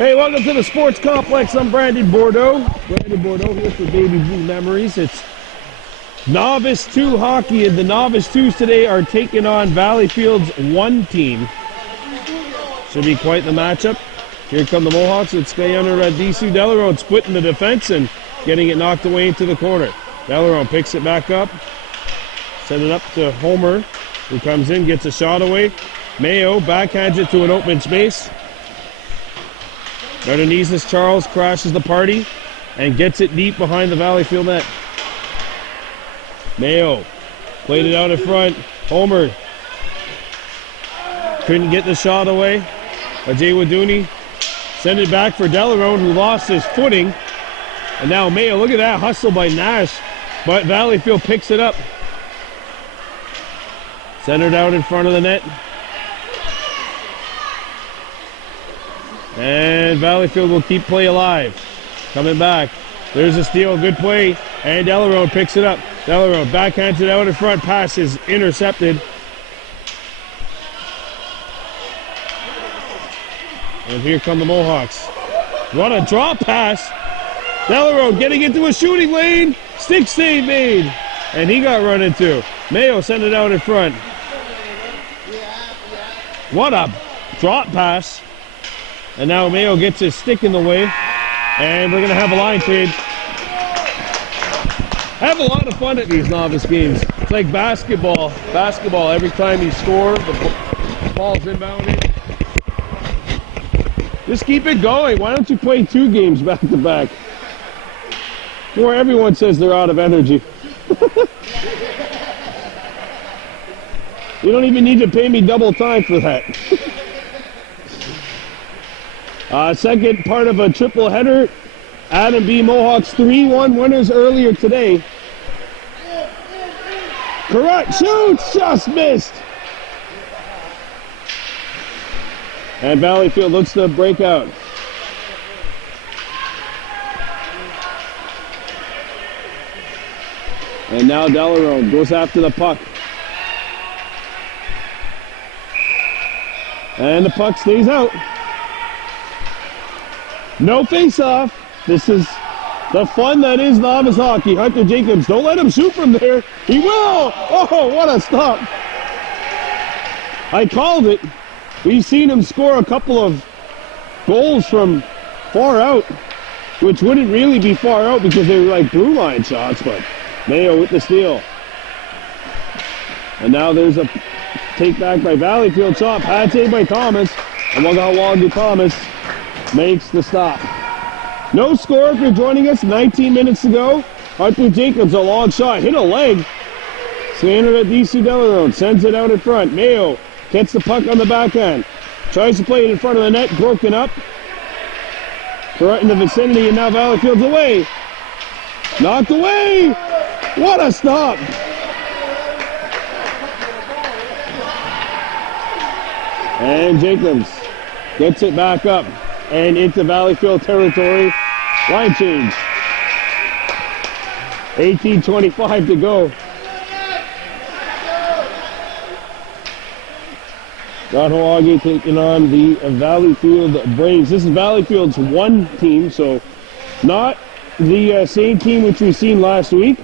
Hey, welcome to the Sports Complex. I'm Brandon Bordeaux. Brandon Bordeaux here for Baby Blue Memories. It's Novice 2 hockey, and the Novice 2s today are taking on Valleyfield's 1 team. Should be quite the matchup. Here come the Mohawks with Skayaner Radisu Delarone splitting the defense and getting it knocked away into the corner. Delarone picks it back up, send it up to Homer, who comes in, gets a shot away. Mayo backhands it to an open space. Underneath Charles crashes the party and gets it deep behind the Valleyfield net. Mayo played it out in front. Homer couldn't get the shot away. Ajay Waduni sent it back for Delarone, who lost his footing. And now Mayo, look at that hustle by Nash. But Valleyfield picks it up. Centered out in front of the net. And Valleyfield will keep play alive. Coming back. There's a steal, good play. And Delarone picks it up. Delarone backhands it out in front. Pass is intercepted. And here come the Mohawks. What a drop pass. Delarone getting into a shooting lane. Stick save made. And he got run into. Mayo sent it out in front. What a drop pass. And now Mayo gets his stick in the way. And we're going to have a line change. Have a lot of fun at these Novice games. It's like basketball. Basketball, every time you score, the ball's inbounded. Just keep it going. Why don't you play 2 games back to back? Before everyone says they're out of energy. You don't even need to pay me double time for that. Second part of a triple header. Adam B. Mohawks 3-1 winners earlier today. Correct, shoots, just missed. And Valleyfield looks to break out. And now Delarone goes after the puck. And the puck stays out. No face-off. This is the fun that is Novice hockey. Hunter Jacobs, don't let him shoot from there. He will! Oh, what a stop. I called it. We've seen him score a couple of goals from far out, which wouldn't really be far out because they were like blue line shots, but Mayo with the steal. And now there's a take back by Valleyfield shot. Pad save by Thomas. And Wagawagi Thomas makes the stop. No score if you're joining us. 19 minutes to go. Hunter Jacobs, a long shot, hit a leg. Skayaner Radisu Delarone sends it out in front. Mayo gets the puck on the backhand. Tries to play it in front of the net, broken up. Right in the vicinity, and now Valleyfield's away. Knocked away! What a stop! And Jacobs gets it back up and into Valleyfield territory. Line change. 18:25 to go. Kahnawake taking on the Valleyfield Braves. This is Valleyfield's 1 team, so not the same team which we've seen last week.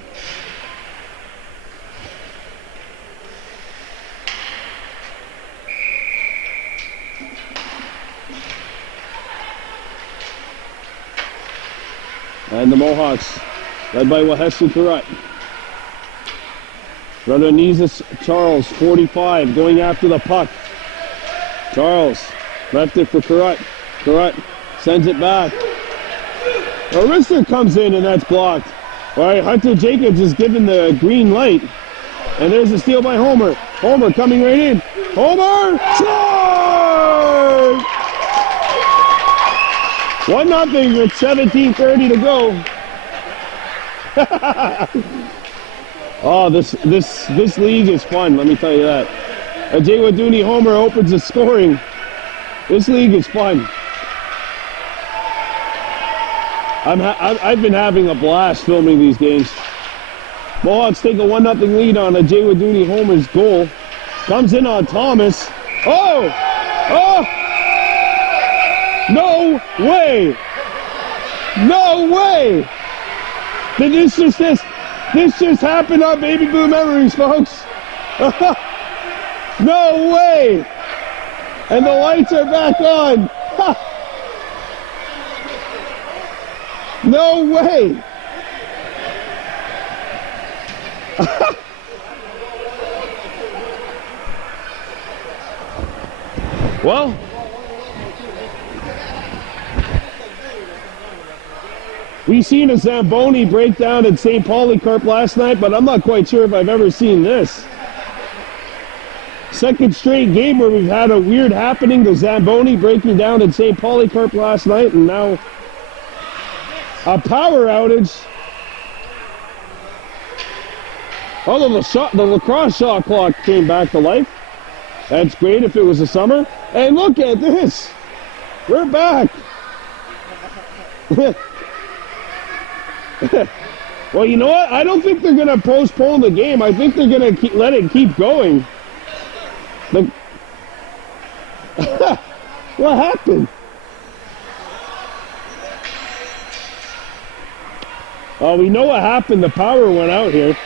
And the Mohawks, led by Wahesu Karat. Underneath Charles, 45, going after the puck. Charles left it for Karat. Karat sends it back. Arister comes in and that's blocked. All right, Hunter Jacobs is given the green light. And there's a steal by Homer. Homer coming right in. Homer! Score! 1-0 with 17:30 to go. Oh, this league is fun, let me tell you that. Ajay Waduni Homer opens the scoring. This league is fun. I've been having a blast filming these games. Mohawks take a 1-0 lead on Ajay Waduni Homer's goal. Comes in on Thomas. Oh! Oh! No! way! No way! Did this just happened on Baby Blue Memories, folks? No way! And the lights are back on! No way! Well, we seen a Zamboni breakdown at St. Polycarp last night, but I'm not quite sure if I've ever seen this. Second straight game where we've had a weird happening. The Zamboni breaking down at St. Polycarp last night, and now a power outage. Although the lacrosse shot clock came back to life. That's great if it was the summer. And look at this. We're back. Well, you know what? I don't think they're going to postpone the game. I think they're going to let it keep going. What happened? Oh, we know what happened. The power went out here.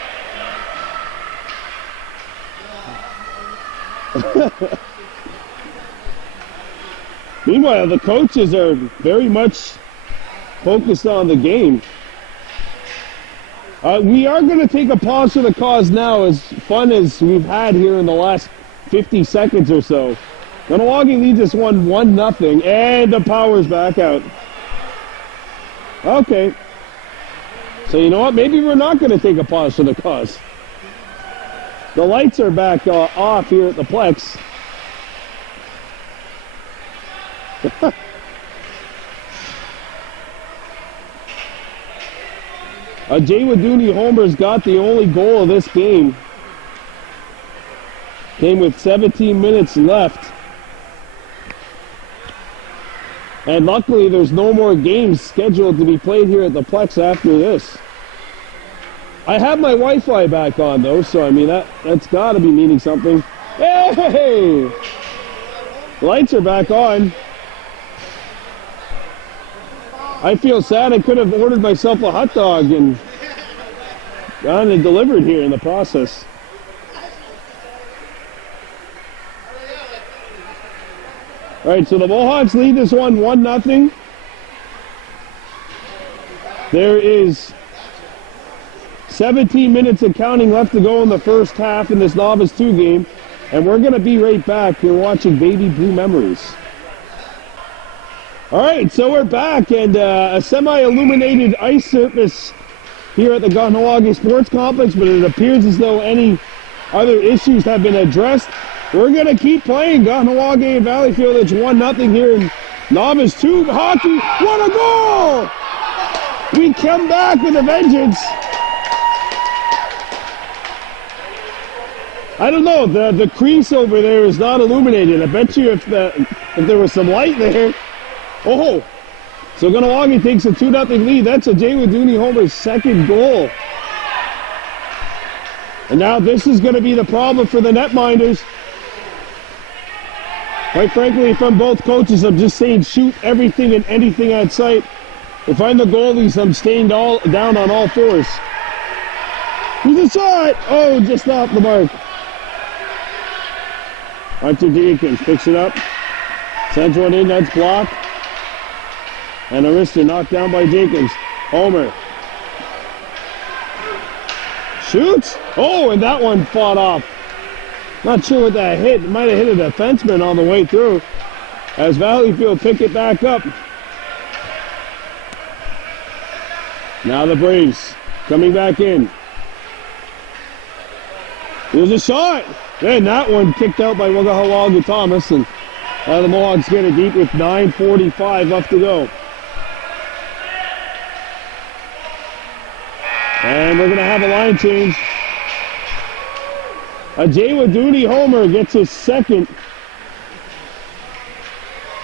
Meanwhile, the coaches are very much focused on the game. We are going to take a pause for the cause now, as fun as we've had here in the last 50 seconds or so. Kahnawake leads us 1-0, and the power's back out. Okay. So you know what? Maybe we're not going to take a pause for the cause. The lights are back off here at the Plex. Jay Waduni Homer's got the only goal of this game. Came with 17 minutes left. And luckily there's no more games scheduled to be played here at the Plex after this. I have my Wi-Fi back on though, so I mean that's got to be meaning something. Hey! Lights are back on. I feel sad I could have ordered myself a hot dog and gotten it delivered here in the process. All right, so the Mohawks lead this one 1-0. There is 17 minutes of counting left to go in the first half in this Novice 2 game, and we're going to be right back. You're watching Baby Blue Memories. All right, so we're back, and a semi-illuminated ice surface here at the Kahnawake Sports Complex, but it appears as though any other issues have been addressed. We're going to keep playing. Kahnawake and Valleyfield, it's 1-0 here in Novice 2 hockey. What a goal! We come back with a vengeance. I don't know, the crease over there is not illuminated. I bet you if there was some light there. Oh, so Kahnawake takes a 2-0 lead. That's a Jay Waduni Homer's second goal. And now this is going to be the problem for the netminders. Quite frankly, from both coaches, I'm just saying shoot everything and anything at sight. If I'm the goalies, I'm staying down on all fours. Here's a shot! Oh, just off the mark. Hunter Jenkins picks it up. Sends one in, that's blocked. And a wrister knocked down by Jenkins. Homer. Shoots! Oh, and that one fought off. Not sure what that hit. It might have hit a defenseman on the way through. As Valleyfield pick it back up. Now the Braves coming back in. Here's a shot! And that one kicked out by Kahnawake Thomas. And the Mohawks get it deep with 9:45 left to go. And we're going to have a line change. A Jay Waduni Homer gets his second.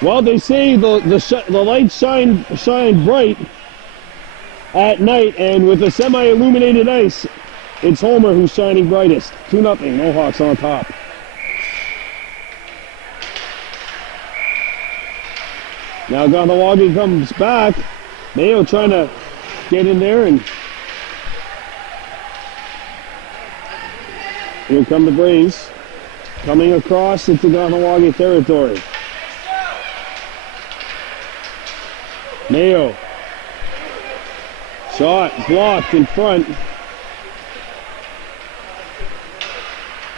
Well, they say the lights shine bright at night, and with a semi-illuminated ice, it's Homer who's shining brightest. 2-0, Mohawks on top. Now Kahnawake comes back. Mayo trying to get in there, and here come the Braves coming across into Kahnawake territory. Mayo. Shot blocked in front.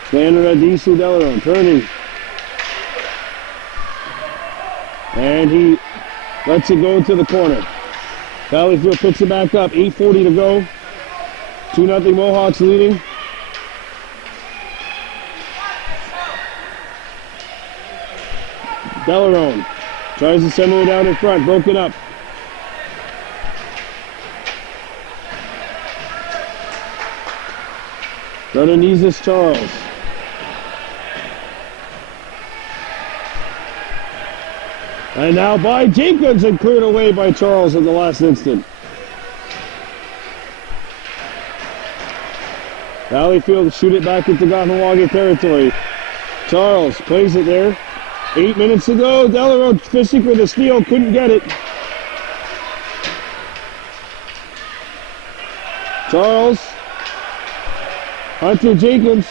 Standing at DC Delaron, turning. And he lets it go to the corner. Valleyfield picks it back up, 8:40 to go. 2-0 Mohawks leading. Delaron tries to send it out in front, broken up. Underneath Charles. And now by Jenkins and cleared away by Charles in the last instant. Valleyfield shoot it back into Kahnawake territory. Charles plays it there. 8 minutes to go. Delaron fishing for the steal, couldn't get it. Charles. Hunter Jenkins.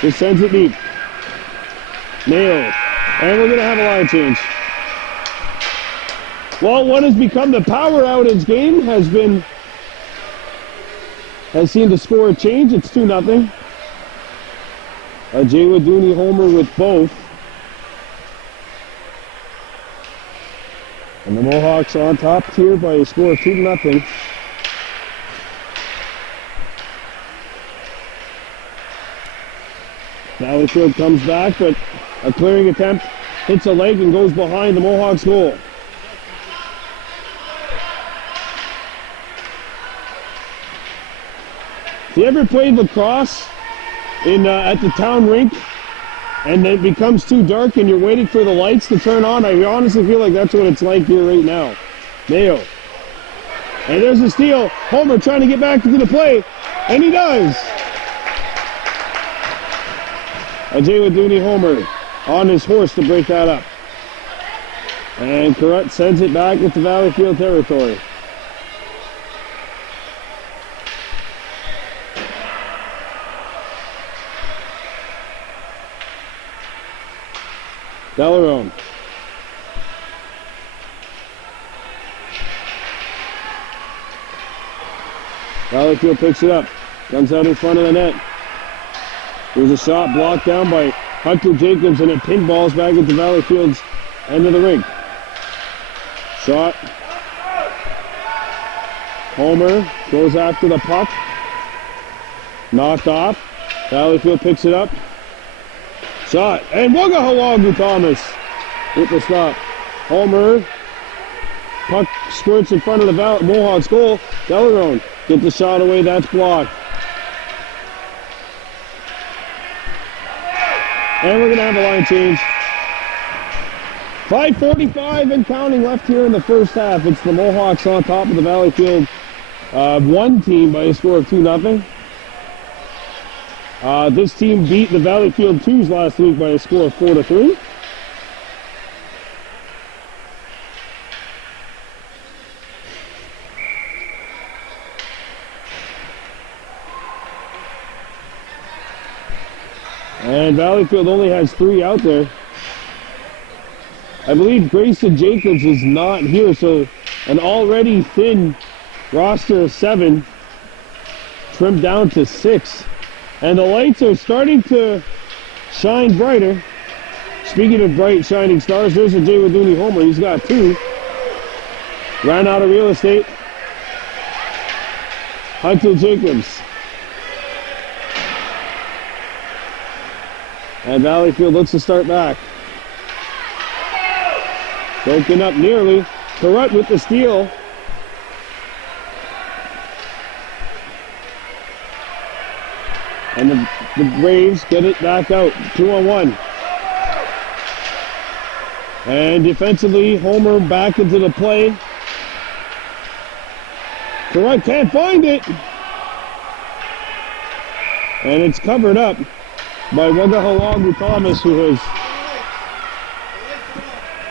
Just sends it deep. Nailed. And we're going to have a line change. Well, what has become the power outage game has seen the score change. It's 2-0. Jay Waduni homer with both. And the Mohawks are on top here by a score of 2-0. Valleyfield comes back, but a clearing attempt hits a leg and goes behind the Mohawks goal. Have you ever played lacrosse at the town rink and it becomes too dark and you're waiting for the lights to turn on? I honestly feel like that's what it's like here right now. Mayo. And there's a steal. Homer trying to get back into the play, and he does. Jay Waduni homer on his horse to break that up. And Carrot sends it back into Valleyfield territory. Delaron. Valleyfield picks it up. Comes out in front of the net. There's a shot blocked down by Hunter Jacobs, and it pinballs back into Valleyfield's end of the rink. Shot. Homer goes after the puck. Knocked off. Valleyfield picks it up. Shot. And Wagahawagu Thomas with the stop. Homer. Puck squirts in front of the Mohawks goal. Delaron gets the shot away. That's blocked. And we're going to have a line change. 5:45 and counting left here in the first half. It's the Mohawks on top of the Valleyfield 1 team by a score of 2-0. This team beat the Valleyfield 2s last week by a score of 4-3. And Valleyfield only has 3 out there. I believe Grayson Jacobs is not here, so an already thin roster of 7 trimmed down to 6. And the lights are starting to shine brighter. Speaking of bright shining stars, there's a Jay Waduni homer. He's got 2. Ran out of real estate. Hunter Jacobs. And Valleyfield looks to start back. Broken up nearly. Carrot with the steal. And the Braves get it back out. 2-on-1. And defensively, Homer back into the play. Carrot can't find it. And it's covered up by Wagahawagu Thomas, who has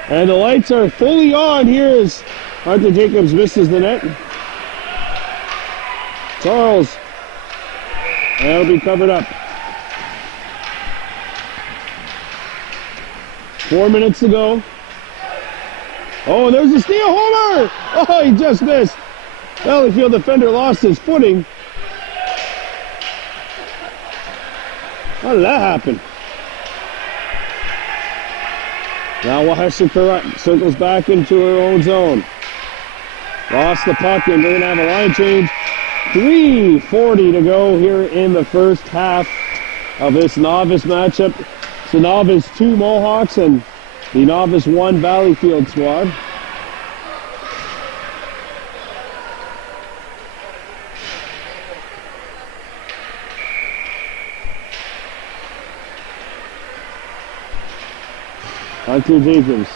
And the lights are fully on here as Hunter Jacobs misses the net. Charles. And it'll be covered up. 4 minutes to go. Oh, there's a steal, Homer! Oh, he just missed. Valleyfield defender lost his footing. How did that happen? Now Wahesha Karut circles back into her own zone. Lost the puck and they're going to have a line change. 3:40 to go here in the first half of this Novice matchup. It's the Novice 2 Mohawks and the Novice 1 Valleyfield squad. Hunter Jacobs.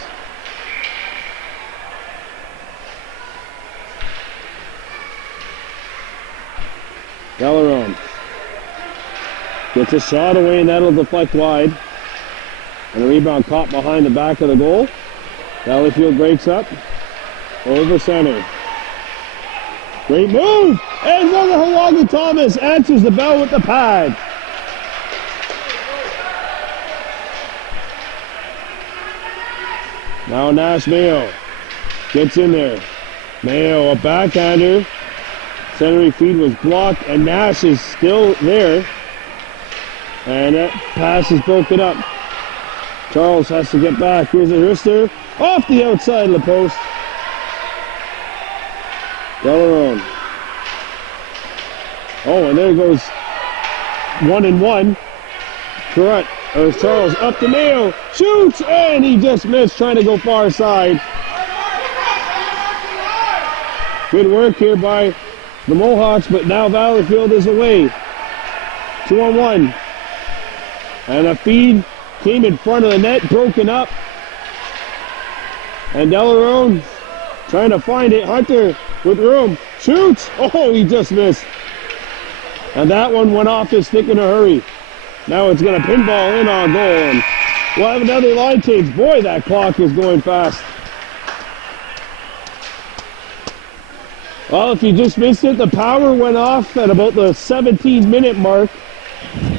Gallerone gets a shot away and that'll deflect wide. And a rebound caught behind the back of the goal. Valleyfield breaks up. Over center. Great move! And Kahnawake Thomas answers the bell with the pad. Now Nash Mayo gets in there. Mayo, a backhander. Centering feed was blocked, and Nash is still there. And that pass is broken up. Charles has to get back. Here's a wrister. Off the outside of the post. Gallerone. Oh, and there goes 1-1. Karut. There's Charles up to Mayo, shoots, and he just missed trying to go far side. Good work here by the Mohawks, but now Valleyfield is away. 2-on-1. And a feed came in front of the net, broken up. And Gallerone trying to find it. Hunter with room, shoots, oh, he just missed. And that one went off his stick in a hurry. Now it's going to pinball in on goal, and we'll have another line change. Boy, that clock is going fast. Well, if you just missed it, the power went off at about the 17-minute mark,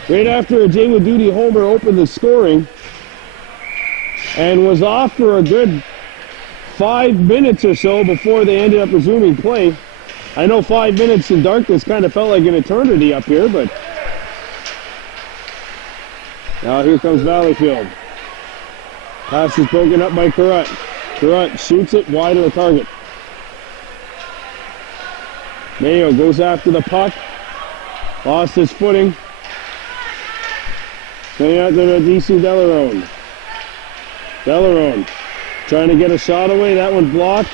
right after a Jaywood Duty homer opened the scoring, and was off for a good 5 minutes or so before they ended up resuming play. I know 5 minutes in darkness kind of felt like an eternity up here, but now here comes Valleyfield. Pass is broken up by Karut. Karut shoots it wide of the target. Mayo goes after the puck. Lost his footing. Going out to the DC Gallerone. Gallerone trying to get a shot away. That one blocked.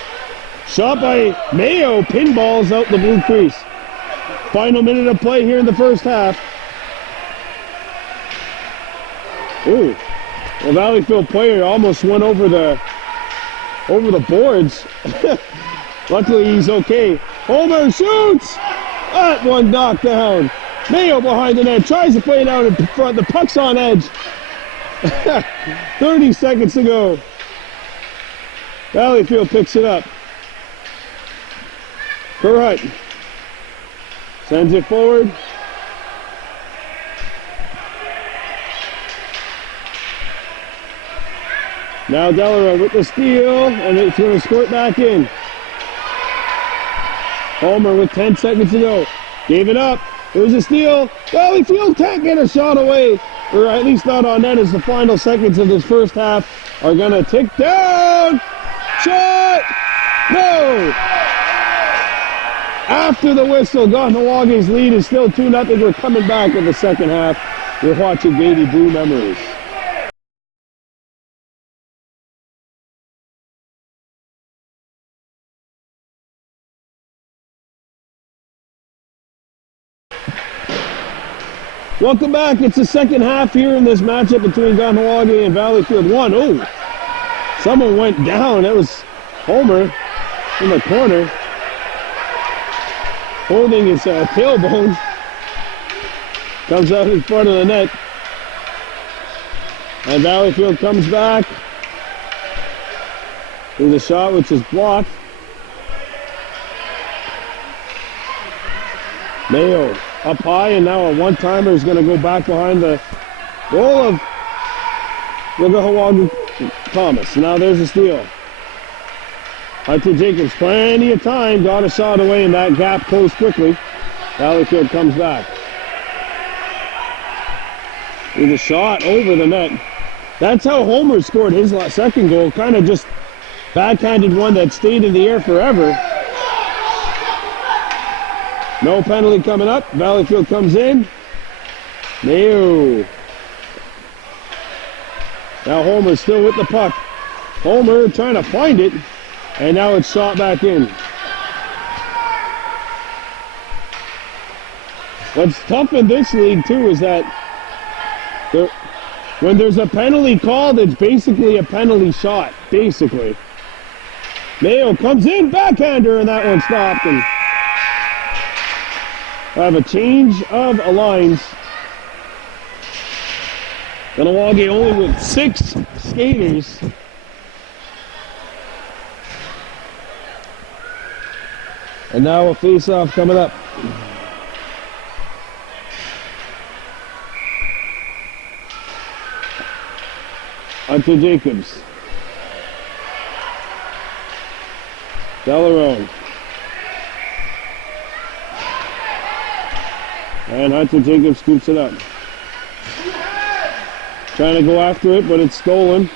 Shot by Mayo. Pinballs out the blue crease. Final minute of play here in the first half. Ooh, well, Valleyfield player almost went over the boards. Luckily, he's okay. Homer shoots! That one knocked down. Mayo behind the net, tries to play it out in front. The puck's on edge. 30 seconds to go. Valleyfield picks it up. Karut sends it forward. Now Gallerone with the steal, and it's going to squirt back in. Homer with 10 seconds to go. Gave it up. There's a steal. Valleyfield can't get a shot away, or at least not on net, as the final seconds of this first half are going to tick down. Shot! No! After the whistle, Kahnawake's lead is still 2-0. We're coming back in the second half. We're watching Baby Blue Memories. Welcome back. It's the second half here in this matchup between Kahnawake and Valleyfield 1. Oh, someone went down. That was Homer in the corner, holding his tailbone. Comes out in front of the net. And Valleyfield comes back. There's a shot which is blocked. Mayo up high, and now a one-timer is going to go back behind the goal of Kahnawake Thomas. Now there's a steal. Hunter Jacobs, plenty of time, got a shot away, and that gap closed quickly. Valleyfield comes back. With a shot over the net. That's how Homer scored his second goal, kind of just backhanded one that stayed in the air forever. No penalty coming up. Valleyfield comes in. Mayo. Now Homer's still with the puck. Homer trying to find it, and now it's shot back in. What's tough in this league too is that when there's a penalty called, it's basically a penalty shot, basically. Mayo comes in, backhander, and that one stopped. And I have a change of lines. Kahnawake only with 6 skaters. And now a face-off coming up. Hunter Jacobs. Delarone. And Hunter Jacobs scoops it up. Trying to go after it, but it's stolen.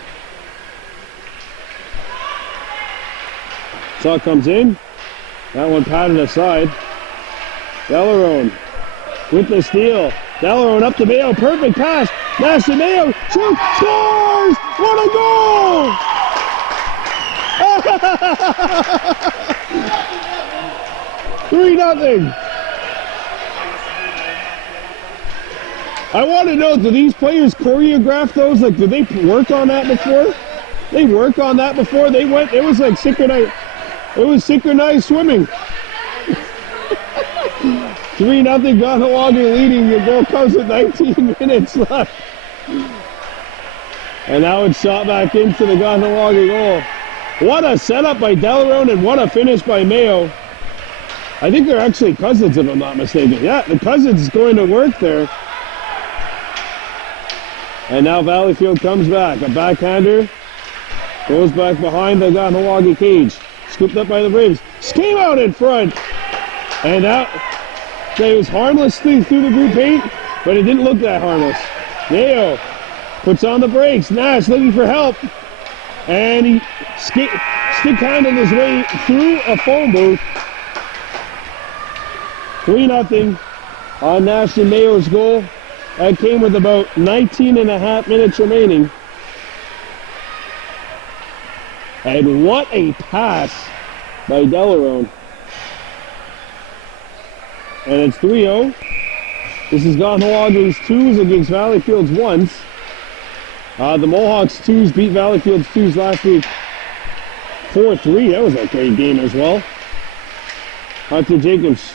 Shot comes in. That one patted aside. Delarone with the steal. Delarone up to Mayo. Perfect pass. Nash to Mayo. Shoot. Scores! What a goal! 3-0. I want to know, do these players choreograph those? Like, do they work on that before? They work on that before? They went, it was like synchronized. It was synchronized swimming. 3-0 Kahnawake leading. The goal comes with 19 minutes left. And now it's shot back into the Kahnawake goal. What a setup by Delarone and what a finish by Mayo. I think they're actually cousins, if I'm not mistaken. Yeah, the cousins going to work there. And now Valleyfield comes back. A backhander goes back behind the Kahnawake cage. Scooped up by the Braves. Came out in front. And that it was harmless through the blue paint, but it didn't look that harmless. Mayo puts on the brakes. Nash looking for help. And he stick-handled his way through a phone booth. 3-0 on Nash and Mayo's goal. That came with about 19.5 minutes remaining. And what a pass by Delarone. And it's 3-0. This is Kahnawake's 2s against Valleyfield's 1s. The Mohawks 2s beat Valleyfield's 2s last week 4-3. That was a great game as well. Hunter Jacobs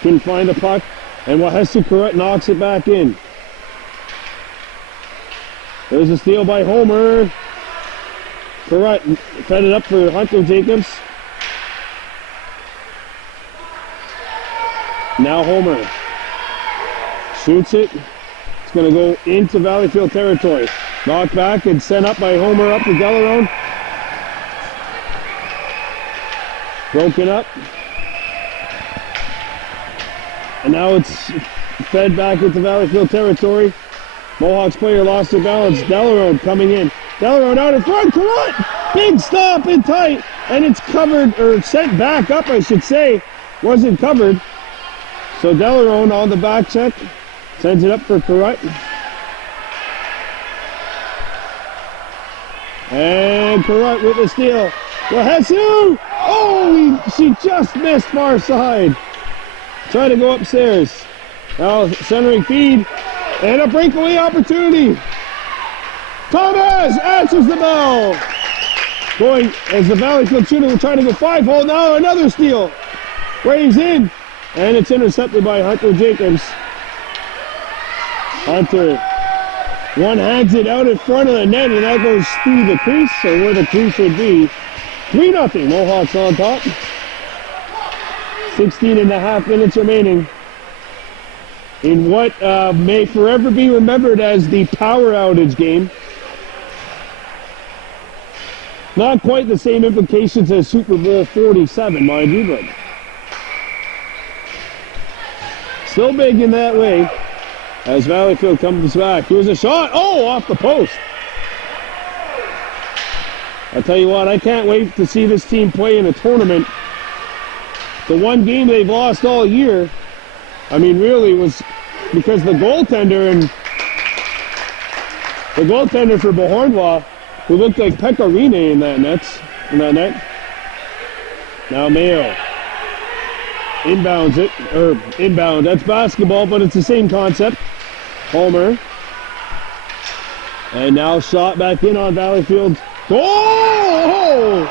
couldn't find the puck. And Wahesu Carrot knocks it back in. There's a steal by Homer. Carrot fed it up for Hunter Jacobs. Now Homer shoots it. It's going to go into Valleyfield territory. Knocked back and sent up by Homer up to Delarone. Broken up. And now it's fed back into Valleyfield territory. Mohawks player lost their balance. Delarone coming in. Delarone out in front. Carrot! Big stop in tight. And it's covered, or sent back up, I should say. Wasn't covered. So Delarone on the back check. Sends it up for Carrot. And Carrot with the steal. Wahesu! Oh, she just missed far side. Trying to go upstairs. Now centering feed. And a breakaway opportunity. Thomas answers the bell. Going as the Valleyfield shooter, we're trying to go 5-hole. Now another steal. Waves in. And it's intercepted by Hunter Jacobs. Hunter one hands it out in front of the net, and that goes through the crease, or where the crease would be. 3-0, Mohawks on top. 16.5 minutes remaining in what may forever be remembered as the power outage game. Not quite the same implications as Super Bowl 47, mind you, but still big in that way as Valleyfield comes back. Here's a shot. Oh, off the post. I'll tell you what, I can't wait to see this team play in a tournament. The one game they've lost all year, I mean, really was because the goaltender for Bohornwa, who looked like Pecorine in that net. Now Mayo inbounds it, or inbound. That's basketball, but it's the same concept. Homer, and now shot back in on Valleyfield. Goal!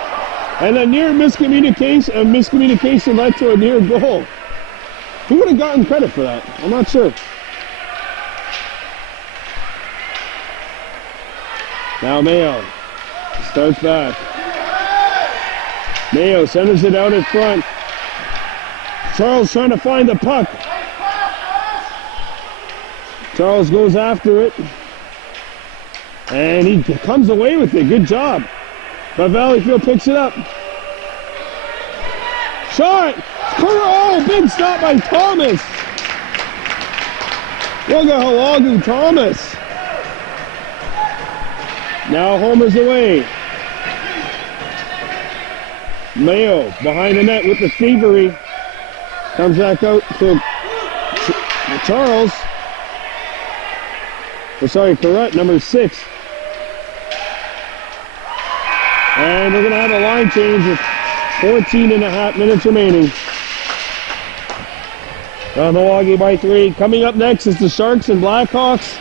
And a near miscommunication led to a near goal. Who would have gotten credit for that? I'm not sure. Now Mayo starts back. Mayo centers it out in front. Charles trying to find the puck. Charles goes after it. And he comes away with it. Good job. But Valleyfield picks it up. Shot! Oh, big stop by Thomas. Look at Kahnawake Thomas. Now Homer's away. Mayo behind the net with the thievery. Comes back out to Charles. Correct, number 6. And we're going to have a line change with 14.5 minutes remaining. Kahnawake by 3. Coming up next is the Sharks and Blackhawks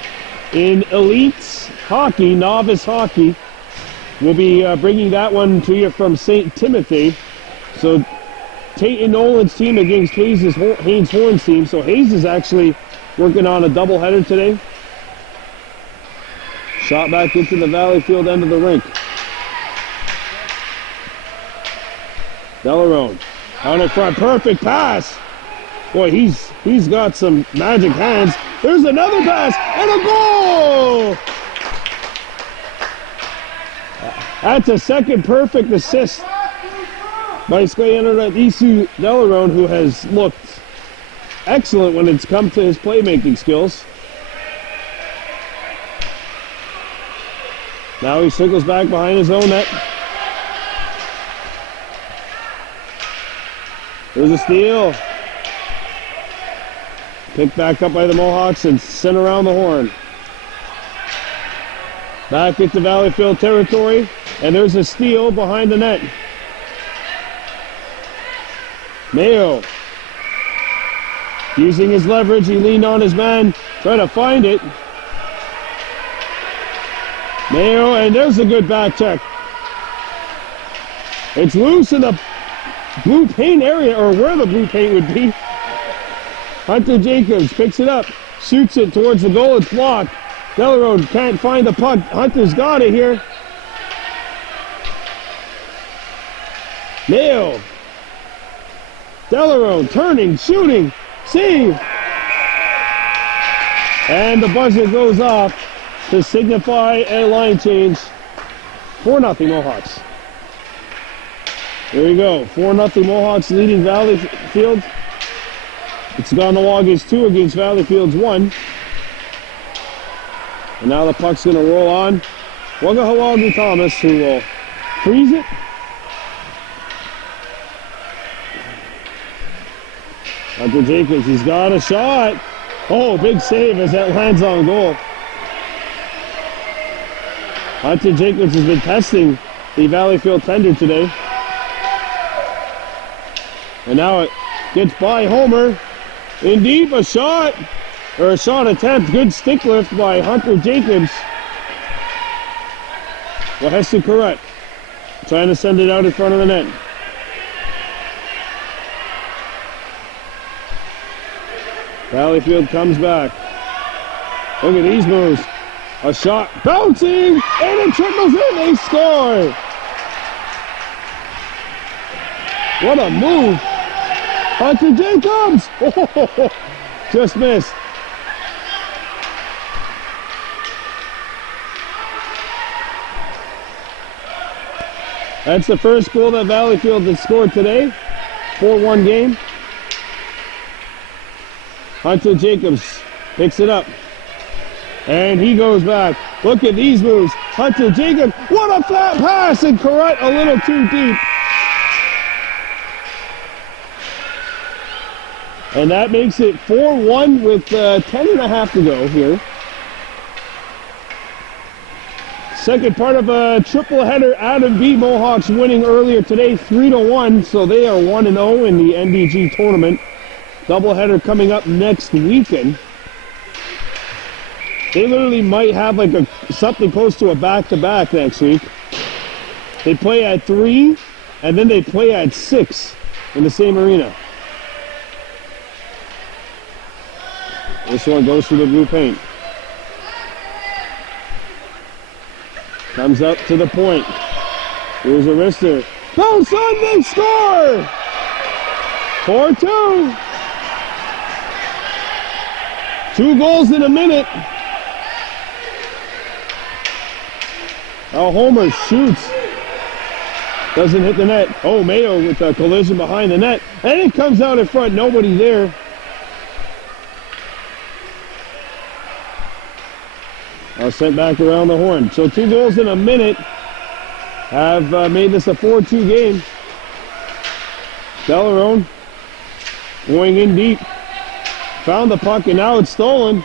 in Elites Hockey, Novice Hockey. We'll be bringing that one to you from St. Timothy. So Tate and Nolan's team against Hayes' Horns team. So Hayes is actually working on a doubleheader today. Shot back into the Valleyfield end of the rink. Delarone out in front, perfect pass. Boy, he's got some magic hands. There's another pass and a goal. That's a second perfect assist by Isu Delarone, who has looked excellent when it's come to his playmaking skills. Now he circles back behind his own net. There's a steal. Picked back up by the Mohawks and sent around the horn. Back into Valleyfield territory, and there's a steal behind the net. Mayo, using his leverage, he leaned on his man, trying to find it. Mayo, and there's a good back check. It's loose in the blue paint area, or where the blue paint would be. Hunter Jacobs picks it up, shoots it towards the goal, it's blocked. Delarone can't find the puck. Hunter's got it here. Mayo. Delarone turning, shooting, save. And the buzzer goes off to signify a line change. 4-0 Mohawks. There you go. 4-0 Mohawks leading Valleyfield. It's Kahnawake's 2 against Valleyfield's 1. And now the puck's going to roll on. Kahnawake Thomas, who will freeze it. Hunter Jacobs, he's got a shot. Oh, big save as that lands on goal. Hunter Jacobs has been testing the Valleyfield tender today. And now it gets by Homer. In deep, a shot, or a shot attempt. Good stick lift by Hunter Jacobs. Well, has to correct. Trying to send it out in front of the net. Valleyfield comes back. Look at these moves. A shot bouncing, and it trickles in. They score. What a move. Hunter Jacobs. Oh, just missed. That's the first goal that Valleyfield has scored today. 4-1 game. Hunter Jacobs picks it up. And he goes back. Look at these moves. Hunter Jacobs. What a flat pass. And Carrot a little too deep. And that makes it 4-1 with 10.5 to go here. Second part of a triple header. Adam B. Mohawks winning earlier today 3-1. So they are 1-0 in the NDG tournament. Double header coming up next weekend. They literally might have like something close to a back-to-back next week. They play at 3 and then they play at 6 in the same arena. This one goes through the blue paint. Comes up to the point. Here's a wrister. No, son, they score! 4-2. 2 goals in a minute. Now Homer shoots. Doesn't hit the net. Oh, Mayo with a collision behind the net. And it comes out in front. Nobody there. Sent back around the horn. So 2 goals in a minute have made this a 4-2 game. Delarone going in deep. Found the puck and now it's stolen.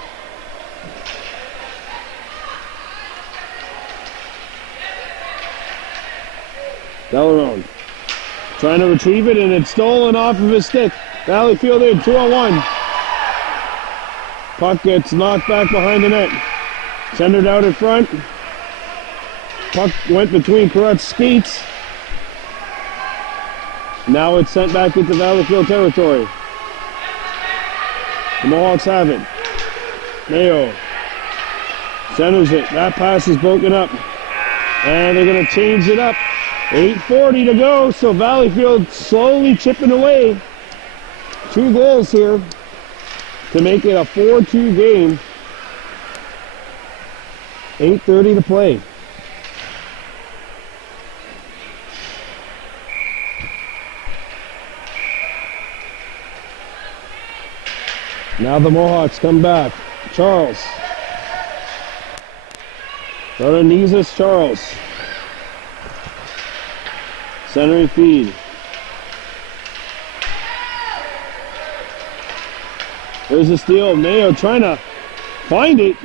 Delarone trying to retrieve it and it's stolen off of his stick. Valleyfield in 2-on-1. Puck gets knocked back behind the net. Centered out in front. Puck went between Carrot's skates. Now it's sent back into Valleyfield territory. The Mohawks have it. Mayo centers it. That pass is broken up. And they're going to change it up. 8:40 to go, so Valleyfield slowly chipping away. 2 goals here to make it a 4-2 game. 8:30 to play. Now the Mohawks come back. Charles. Baronizas Charles. Centering feed. There's a steal. Mayo trying to find it.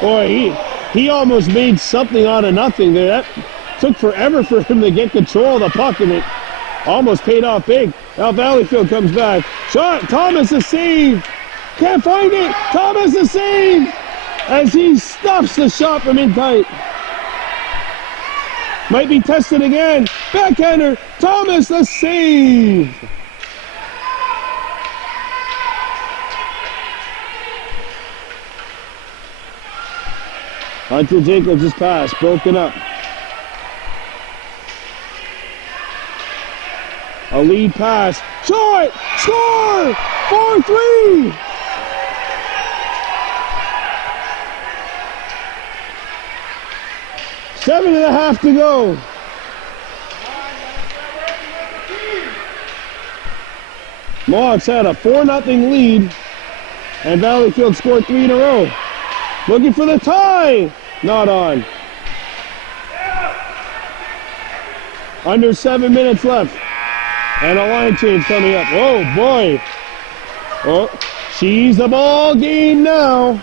Boy, he almost made something out of nothing there. That took forever for him to get control of the puck, and it almost paid off big. Now Valleyfield comes back. Shot. Thomas a save. Can't find it. Thomas a save as he stuffs the shot from in tight. Might be tested again. Backhander. Thomas the save. Hunter Jacobs' pass, broken up. A lead pass. Shot! Score! 4-3! Seven and a half to go. Mohawks had a 4-0 lead, and Valleyfield scored 3 in a row. Looking for the tie. Not on. Under 7 minutes left. And a line change coming up. Oh, boy. Oh, she's the ball game now.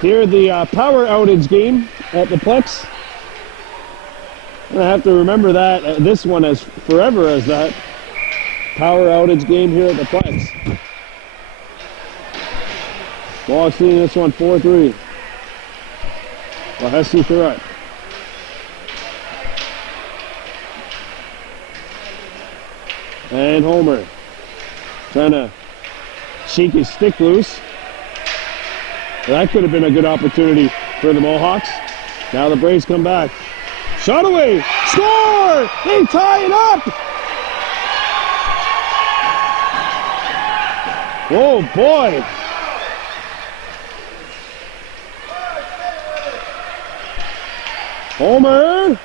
Here the power outage game at the Plex. I have to remember that, this one as forever as that. Power outage game here at the Plex. Mohawks leading this one 4-3. Lahesi Karat. And Homer trying to shake his stick loose. That could have been a good opportunity. for the Mohawks. Now the Braves come back. Shot away. Score! They tie it up! Oh boy! Homer!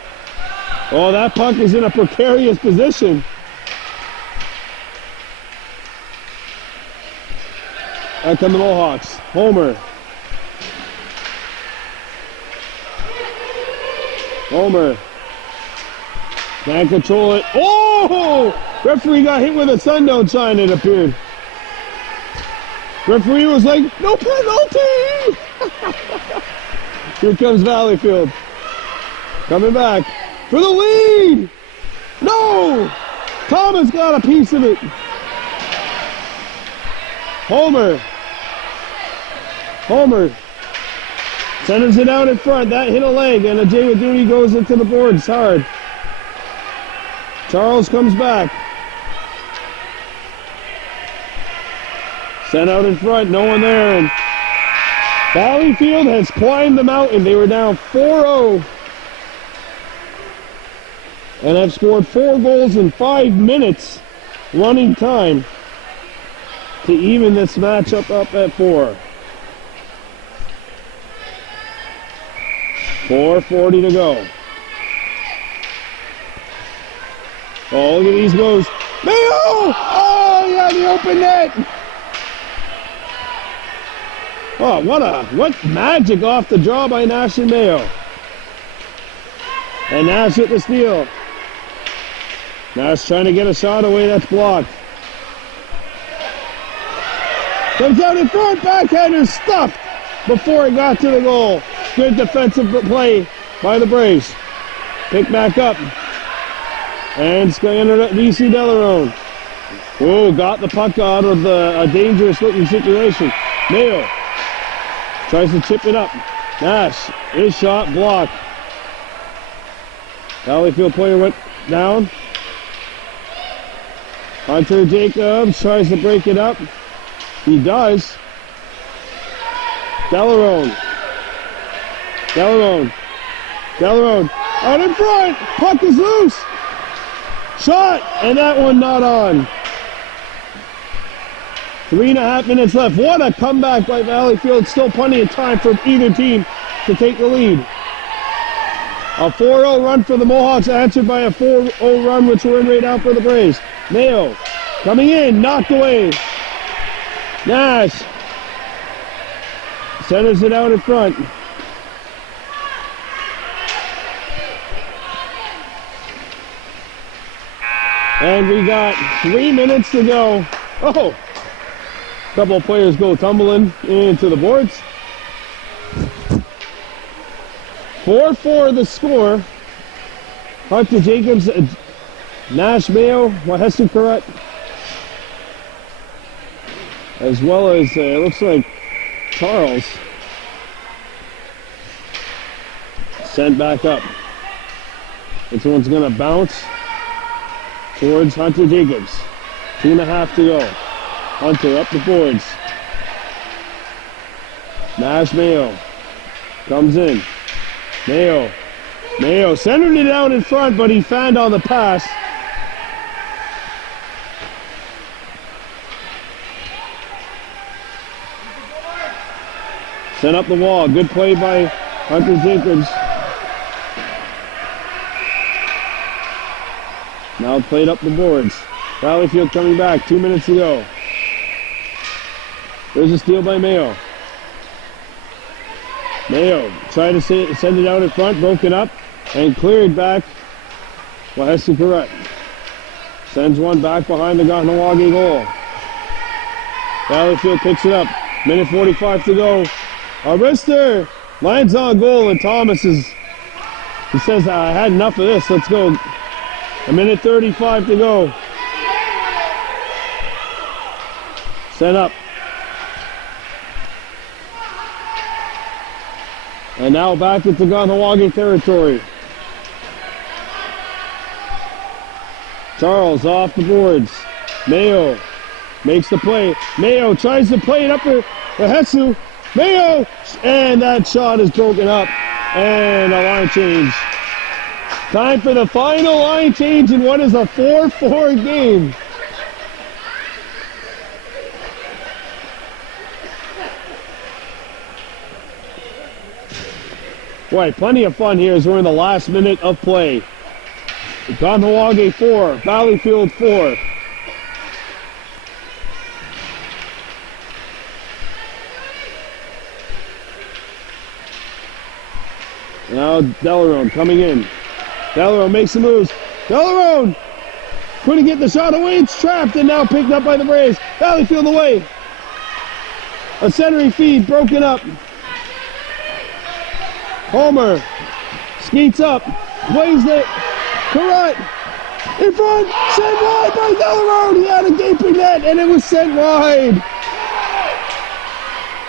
Oh, that puck is in a precarious position. Out come the Mohawks. Homer. Homer. Can't control it. Oh! Referee got hit with a sundown sign, it appeared. Referee was like, no penalty! Here comes Valleyfield. Coming back for the lead! No! Thomas got a piece of it. Homer. Homer. Centers it out in front. That hit a leg, and a J. Duty goes into the boards hard. Charles comes back. Sent out in front. No one there. And Valleyfield has climbed the mountain. They were down 4-0. And have scored 4 goals in 5 minutes running time to even this matchup up at 4. 4:40 to go. Oh, look at these moves. Mayo! Oh, yeah, the open net. Oh, what magic off the draw by Nash and Mayo. And Nash with the steal. Nash trying to get a shot away, that's blocked. Comes out in front, backhander stuffed before it got to the goal. Good defensive play by the Braves. Pick back up. And it's going to enter DC Delarone. Oh, got the puck out of a dangerous looking situation. Mayo tries to chip it up. Nash, his shot blocked. Valleyfield player went down. Hunter Jacobs tries to break it up. He does. Delarone. Delarone. Delarone. Out in front. Puck is loose. Shot. And that one not on. 3.5 minutes left. What a comeback by Valleyfield. Still plenty of time for either team to take the lead. A 4-0 run for the Mohawks, answered by a 4-0 run, which will in right out for the Braves. Mayo coming in, knocked away. Nash centers it out in front. And we got 3 minutes to go. Oh! A couple of players go tumbling into the boards. 4-4 the score. Hunter Jacobs, Nash, Mayo, Wahesu Karat, as well as it looks like Charles sent back up. This one's going to bounce towards Hunter Jacobs. 2.5 to go. Hunter up the boards. Nash, Mayo comes in. Mayo centered it out in front, but he found on the pass. Sent up the wall. Good play by Hunter Jacobs. Now played up the boards. Valleyfield coming back. 2 minutes to go. There's a steal by Mayo. Mayo tried to send it out in front, broken up, and cleared back. Wahesu Karat sends one back behind the Kahnawake goal. Valleyfield picks it up. Minute 45 to go. A wrister lands on goal, and Thomas he says, I had enough of this. Let's go. A minute 35 to go. Set up. And now back into Kahnawake territory. Charles off the boards. Mayo makes the play. Mayo tries to play it up for Wahesu. Mayo, and that shot is broken up, and a line change. Time for the final line change in what is a 4-4 game. Boy, plenty of fun here as we're in the last minute of play. Kahnawake 4, Valleyfield 4. Now Delarone coming in. Delarone makes the moves. Delarone couldn't get the shot away. It's trapped and now picked up by the Braves. Valleyfield away. A centering feed broken up. Homer skates up. Plays it. Correct. In front. Sent wide by Delarone. He had a gaping net and it was sent wide.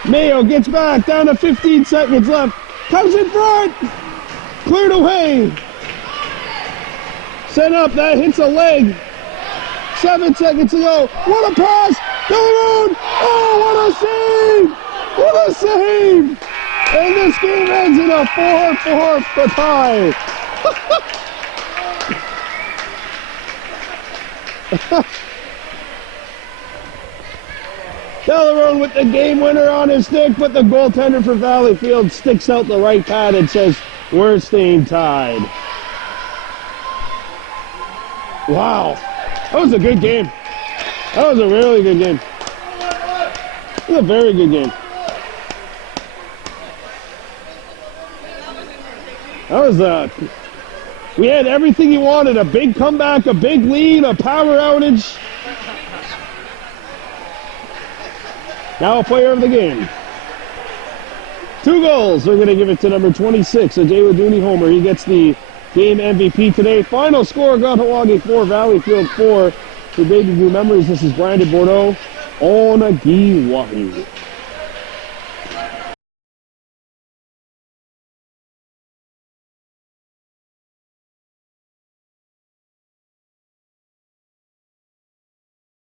Mayo gets back. Down to 15 seconds left. Comes in front. Cleared away. Sent up. That hits a leg. 7 seconds to go. What a pass. Delarone. Oh, what a save. What a save. And this game ends in a 4-4 tie. Delarone with the game winner on his stick, but the goaltender for Valleyfield sticks out the right pad and says, we're staying tied. Wow. That was a good game. That was a really good game. It was a very good game. That was we had everything you wanted. A big comeback, a big lead, a power outage. Now a player of the game. 2 goals. They're going to give it to number 26, a Jaywaduni Homer. He gets the game MVP today. Final score, Kahnawake 4, Valleyfield 4. For Baby Blue Memories, this is Brandon Bordeaux on Giwahi.